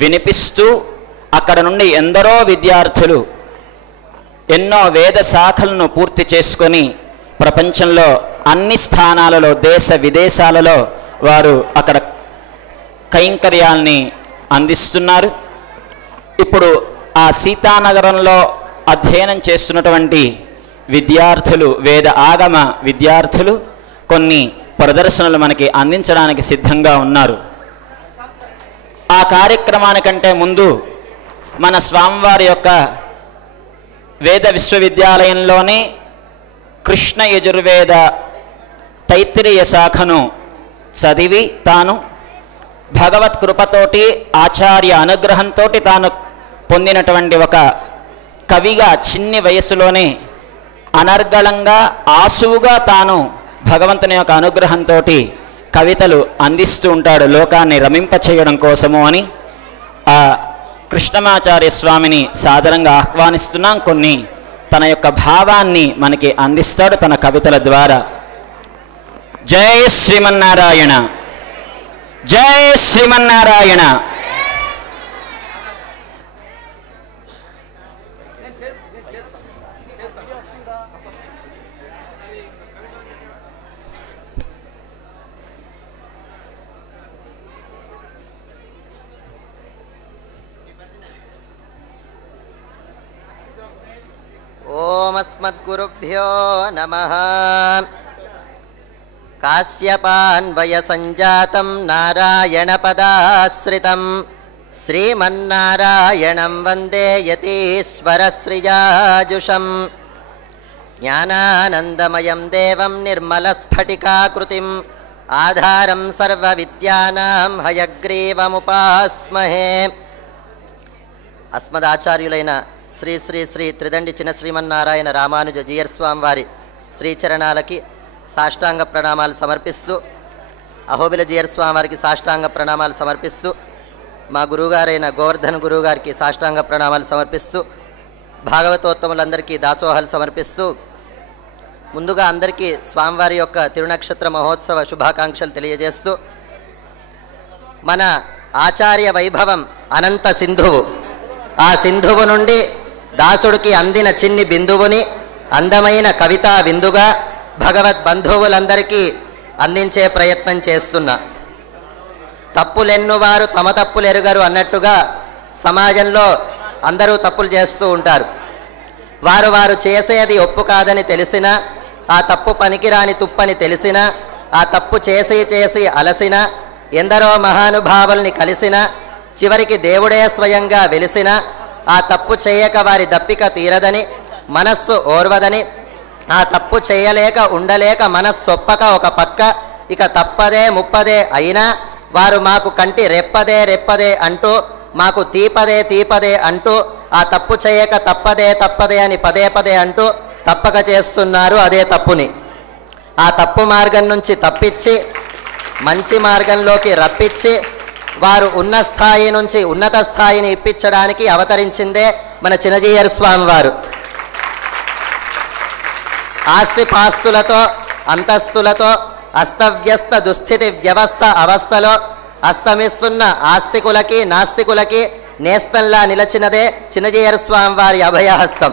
వినిపిస్తూ అక్కడ నుండి ఎందరో విద్యార్థులు ఎన్నో వేద శాఖలను పూర్తి చేసుకొని ప్రపంచంలో అన్ని స్థానాలలో దేశ విదేశాలలో వారు అక్కడ కైంకర్యాల్ని అందిస్తున్నారు. ఇప్పుడు ఆ సీతానగరంలో అధ్యయనం చేస్తున్నటువంటి విద్యార్థులు, వేద ఆగమ విద్యార్థులు కొన్ని ప్రదర్శనలు మనకి అందించడానికి సిద్ధంగా ఉన్నారు. ఆ కార్యక్రమానికంటే ముందు మన స్వామివారి యొక్క వేద విశ్వవిద్యాలయంలోనే కృష్ణ యజుర్వేద తైత్తిరీయ శాఖను చదివి తాను భగవత్ కృపతోటి ఆచార్య అనుగ్రహంతో తాను పొందినటువంటి ఒక కవిగా చిన్ని వయసులోనే అనర్గళంగా ఆసువుగా తాను భగవంతుని యొక్క అనుగ్రహంతో కవితలు అందిస్తూ ఉంటాడు లోకాన్ని రమింపచేయడం కోసము అని ఆ కృష్ణమాచార్య స్వామిని సాదరంగా ఆహ్వానిస్తున్నాం. కొన్ని తన యొక్క భావాన్ని మనకి అందిస్తాడు తన కవితల ద్వారా. జై శ్రీమన్నారాయణ, జై శ్రీమన్నారాయణ. ఓం అస్మద్గురుభ్యో నమః. కాశ్యపాన్వయ సంజాతం నారాయణ పదాశ్రితం శ్రీమన్నారాయణం వందే యతీశ్వర శ్రీజాజుషం. జ్ఞానానందమయం దేవం నిర్మలస్ఫటికాకృతిం ఆధారం సర్వవిద్యానాం హయగ్రీవముపాస్మహే. అస్మదాచార్యులైన శ్రీ శ్రీ శ్రీ త్రిదండి చిన్న శ్రీమన్నారాయణ రామానుజ జీయర్ స్వామి వారి శ్రీచరణాలకి సాష్టాంగ ప్రణామాలు సమర్పిస్తూ, అహోబిల జీయర్ స్వామి వారికి సాష్టాంగ ప్రణామాలు సమర్పిస్తూ, మా గురువుగారైన గోవర్ధన్ గురువుగారికి సాష్టాంగ ప్రణామాలు సమర్పిస్తూ, భాగవతోత్తములందరికీ దాసోహాలు సమర్పిస్తూ, ముందుగా అందరికీ స్వామివారి యొక్క తిరునక్షత్ర మహోత్సవ శుభాకాంక్షలు తెలియజేస్తూ, మన ఆచార్య వైభవం అనంత సింధువు, ఆ సింధువు నుండి దాసుడికి అందిన చిన్ని బిందువుని అందమైన కవితా విందుగా భగవద్ బంధువులందరికీ అందించే ప్రయత్నం చేస్తున్నా. తప్పులెన్నువారు తమ తప్పులు ఎరుగరు అన్నట్టుగా సమాజంలో అందరూ తప్పులు చేస్తూ ఉంటారు. వారు వారు చేసేది ఒప్పు కాదని తెలిసినా, ఆ తప్పు పనికిరాని తుప్పని తెలిసినా, ఆ తప్పు చేసి చేసి అలసిన, ఎందరో మహానుభావుల్ని కలిసిన, చివరికి దేవుడే స్వయంగా వెలిసిన, ఆ తప్పు చేయక వారి దప్పిక తీరదని, మనస్సు ఓర్వదని, ఆ తప్పు చేయలేక ఉండలేక మనస్సొప్పక ఒక పక్క ఇక తప్పదే ముప్పదే అయినా వారు మాకు కంటి రెప్పదే రెప్పదే అంటూ, మాకు తీపదే తీపదే అంటూ, ఆ తప్పు చేయక తప్పదే తప్పదే అని పదే పదే అంటూ తప్పక చేస్తున్నారు అదే తప్పుని. ఆ తప్పు మార్గం నుంచి తప్పించి మంచి మార్గంలోకి రప్పించి వారు ఉన్న స్థాయి నుంచి ఉన్నత స్థాయిని ఇప్పించడానికి అవతరించిందే మన చిన్నజీయర్ స్వామి వారు. ఆస్తిపాస్తులతో అంతస్తులతో అస్తవ్యస్త దుస్థితి వ్యవస్థ అవస్థలో అస్తమిస్తున్న ఆస్తికులకి నాస్తికులకి నేస్తంలా నిలచినదే చిన్నజీయర్ స్వామి వారి అభయహస్తం.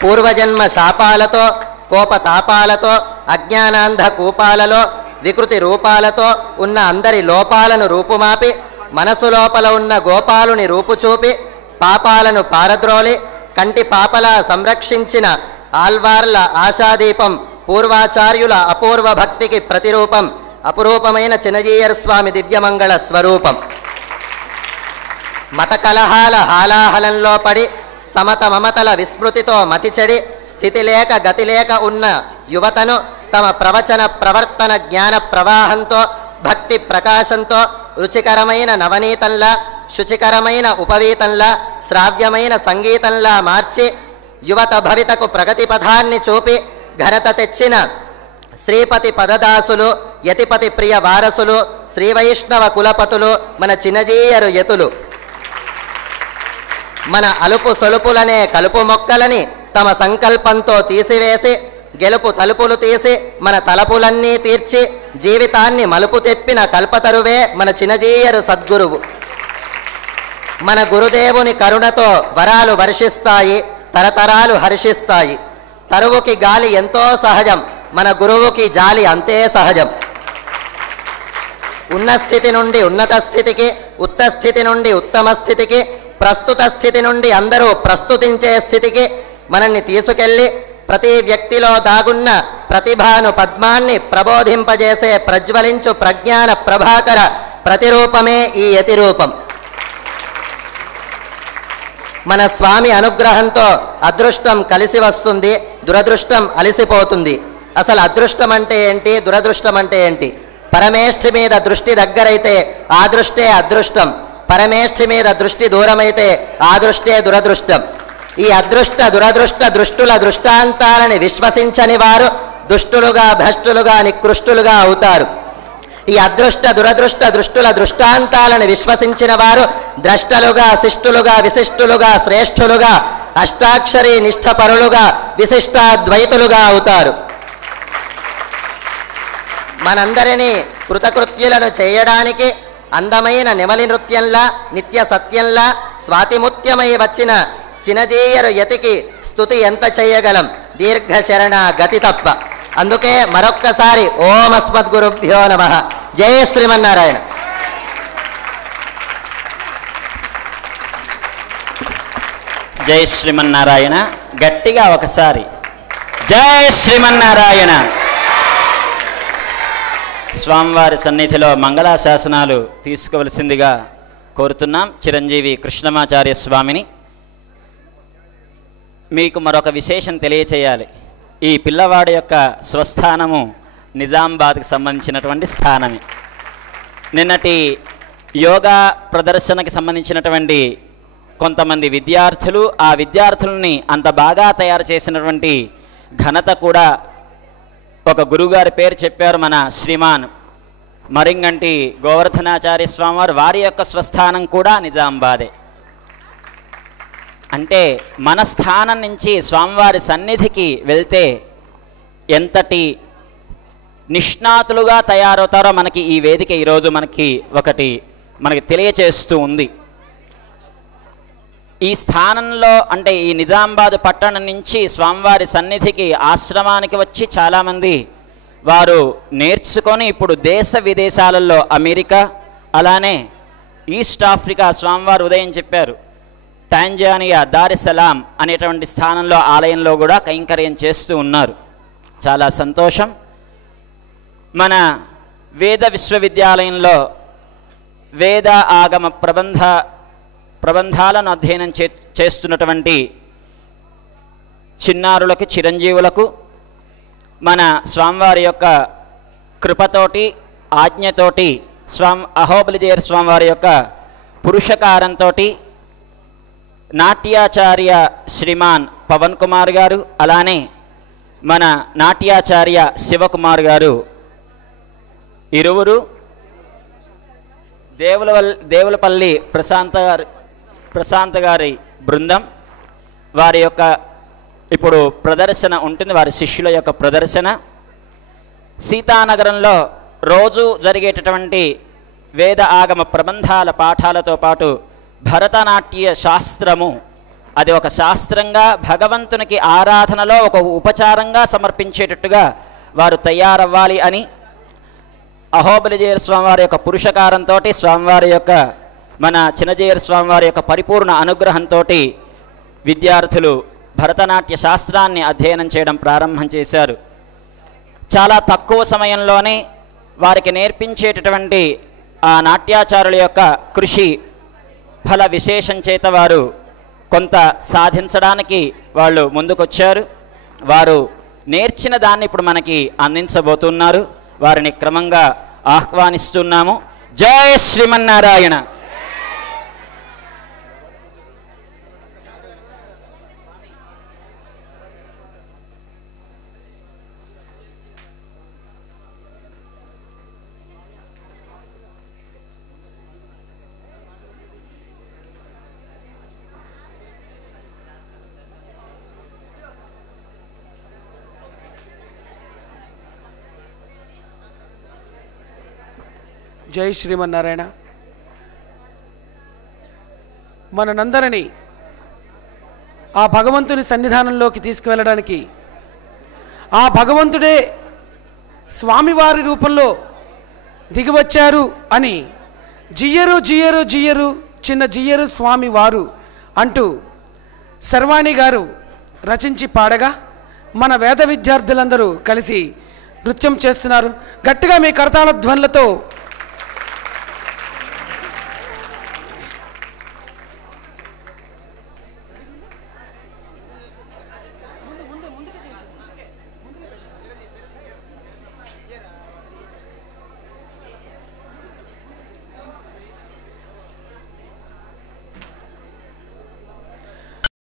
పూర్వజన్మ శాపాలతో కోపతాపాలతో అజ్ఞానాంధ కూపాలలో వికృతి రూపాలతో ఉన్న అందరి లోపాలను రూపుమాపి మనసు లోపల ఉన్న గోపాలుని రూపుచూపి పాపాలను పారద్రోలి కంటి పాపలా సంరక్షించిన ఆల్వార్ల ఆశాదీపం పూర్వాచార్యుల అపూర్వ భక్తికి ప్రతిరూపం అపురూపమైన చిన్నజీయర్ స్వామి దివ్యమంగళ స్వరూపం. మత కలహాల హాలాహలంలో పడి సమత మమతల విస్మృతితో మతిచెడి స్థితి లేక గతి లేక ఉన్న యువతను తమ ప్రవచన ప్రవర్తన జ్ఞాన ప్రవాహంతో భక్తి ప్రకాశంతో రుచికరమైన నవనీతంలా శుచికరమైన ఉపవీతంలా శ్రావ్యమైన సంగీతంలా మార్చి యువత భవితకు ప్రగతి పథాన్ని చూపి ఘనత తెచ్చిన శ్రీపతి పదదాసులు యతిపతి ప్రియ వారసులు శ్రీవైష్ణవ కులపతులు మన చిన్నజీయరు యతులు. మన అలుపు సొలుపులనే కలుపు మొక్కలని తమ సంకల్పంతో తీసివేసి గెలుపు తలుపులు తీసి మన తలపులన్నీ తీర్చి జీవితాన్ని మలుపు తెప్పిన కల్పతరువే మన చినజీయరు సద్గురువు. మన గురుదేవుని కరుణతో వరాలు వర్షిస్తాయి, తరతరాలు హర్షిస్తాయి. తరువుకి గాలి ఎంతో సహజం, మన గురువుకి జాలి అంతే సహజం. ఉన్న స్థితి నుండి ఉన్నత స్థితికి, ఉత్త స్థితి నుండి ఉత్తమ స్థితికి, ప్రస్తుత స్థితి నుండి అందరూ ప్రస్తుతించే స్థితికి మనల్ని తీసుకెళ్ళి ప్రతి వ్యక్తిలో దాగున్న ప్రతిభాను పద్మాన్ని ప్రబోధింపజేసే ప్రజ్వలించు ప్రజ్ఞాన ప్రభాకర ప్రతిరూపమే ఈ యతిరూపం. మన స్వామి అనుగ్రహంతో అదృష్టం కలిసి వస్తుంది, దురదృష్టం అలసిపోతుంది. అసలు అదృష్టం అంటే ఏంటి, దురదృష్టం అంటే ఏంటి? పరమేష్ఠి మీద దృష్టి దగ్గరైతే ఆ దృష్టే అదృష్టం, పరమేష్ఠి మీద దృష్టి దూరమైతే ఆ దృష్టే దురదృష్టం. ఈ అదృష్ట దురదృష్ట దృష్టుల దృష్టాంతాలని విశ్వసించని వారు దుష్టులుగా, భ్రష్టులుగా, నికృష్టులుగా అవుతారు. ఈ అదృష్ట దురదృష్ట దృష్టుల దృష్టాంతాలను విశ్వసించిన వారు ద్రష్టలుగా, శిష్టులుగా, విశిష్టులుగా, శ్రేష్ఠులుగా, అష్టాక్షరీ నిష్ఠపరులుగా, విశిష్టాద్వైతులుగా అవుతారు. మనందరినీ కృతకృత్యులను చేయడానికి అందమైన నెమలి నృత్యంలా, నిత్య సత్యంలా, స్వాతిముత్యమై వచ్చిన చినజీయరు యతికి స్తుతి ఎంత చేయగలం, దీర్ఘ శరణ గతి తప్ప. అందుకే మరొక్కసారి ఓం అస్మద్గురుభ్యో నమః. జై శ్రీమన్నారాయణ. జై శ్రీమన్నారాయణ. గట్టిగా ఒకసారి జై శ్రీమన్నారాయణ. స్వామివారి సన్నిధిలో మంగళాశాసనాలు తీసుకోవలసిందిగా కోరుతున్నాం చిరంజీవి కృష్ణమాచార్య స్వామిని. మీకు మరొక విశేషం తెలియచేయాలి. ఈ పిల్లవాడి యొక్క స్వస్థానము నిజామాబాద్కి సంబంధించినటువంటి స్థానమే. నిన్నటి యోగా ప్రదర్శనకి సంబంధించినటువంటి కొంతమంది విద్యార్థులు, ఆ విద్యార్థులని అంత బాగా తయారు చేసినటువంటి ఘనత కూడా ఒక గురువుగారి పేరు చెప్పారు, మన శ్రీమాన్ మరింగంటి గోవర్ధనాచార్య స్వామివారు. వారి యొక్క స్వస్థానం కూడా నిజామాబాదే. అంటే మన స్థానం నుంచి స్వామివారి సన్నిధికి వెళ్తే ఎంతటి నిష్ణాతులుగా తయారవుతారో మనకి ఈ వేదిక ఈరోజు మనకి తెలియచేస్తూ ఉంది. ఈ స్థానంలో అంటే ఈ నిజామాబాద్ పట్టణం నుంచి స్వామివారి సన్నిధికి ఆశ్రమానికి వచ్చి చాలామంది వారు నేర్చుకొని ఇప్పుడు దేశ విదేశాలలో అమెరికా, అలానే ఈస్ట్ ఆఫ్రికా, స్వామివారు ఉదయం చెప్పారు, టాంజానియా దారెసలాం అనేటువంటి స్థానంలో ఆలయంలో కూడా కైంకర్యం చేస్తూ ఉన్నారు. చాలా సంతోషం. మన వేద విశ్వవిద్యాలయంలో వేద ఆగమ ప్రబంధాలను అధ్యయనం చేస్తున్నటువంటి చిన్నారులకు, చిరంజీవులకు మన స్వామివారి యొక్క కృపతోటి, ఆజ్ఞతోటి, అహోబలిజేయర్ స్వామివారి యొక్క పురుషకారంతో నాట్యాచార్య శ్రీమాన్ పవన్ కుమార్ గారు, అలానే మన నాట్యాచార్య శివకుమార్ గారు, ఇరువురు దేవులపల్లి ప్రశాంత్ గారి బృందం, వారి యొక్క ఇప్పుడు ప్రదర్శన ఉంటుంది, వారి శిష్యుల యొక్క ప్రదర్శన. సీతానగరంలో రోజు జరిగేటటువంటి వేద ఆగమ ప్రబంధాల పాఠాలతో పాటు భరతనాట్య శాస్త్రము, అది ఒక శాస్త్రంగా భగవంతునికి ఆరాధనలో ఒక ఉపచారంగా సమర్పించేటట్టుగా వారు తయారవ్వాలి అని అహోబలిజేయర్ స్వామివారి యొక్క పురుషకారంతో, స్వామివారి యొక్క మన చినజీయర్ స్వామివారి యొక్క పరిపూర్ణ అనుగ్రహంతో విద్యార్థులు భరతనాట్య శాస్త్రాన్ని అధ్యయనం చేయడం ప్రారంభం చేశారు. చాలా తక్కువ సమయంలోనే వారికి నేర్పించేటటువంటి ఆ నాట్యాచారుల యొక్క కృషి ఫల విశేషం చేత వారు కొంత సాధించడానికి వాళ్ళు ముందుకొచ్చారు. వారు నేర్చిన దాన్ని ఇప్పుడు మనకి అందించబోతున్నారు. వారిని క్రమంగా ఆహ్వానిస్తున్నాము. జై శ్రీమన్నారాయణ. జై శ్రీమన్నారాయణ. మనందరినీ ఆ భగవంతుని సన్నిధానంలోకి తీసుకువెళ్ళడానికి ఆ భగవంతుడే స్వామివారి రూపంలో దిగివచ్చారు అని జియ్యరు జియ్యరు జియ్యరు చిన్న జియ్యరు స్వామి వారు అంటూ శర్వాణి గారు రచించి పాడగా మన వేద విద్యార్థులందరూ కలిసి నృత్యం చేస్తున్నారు. గట్టిగా మీ కరతాళ ధ్వనులతో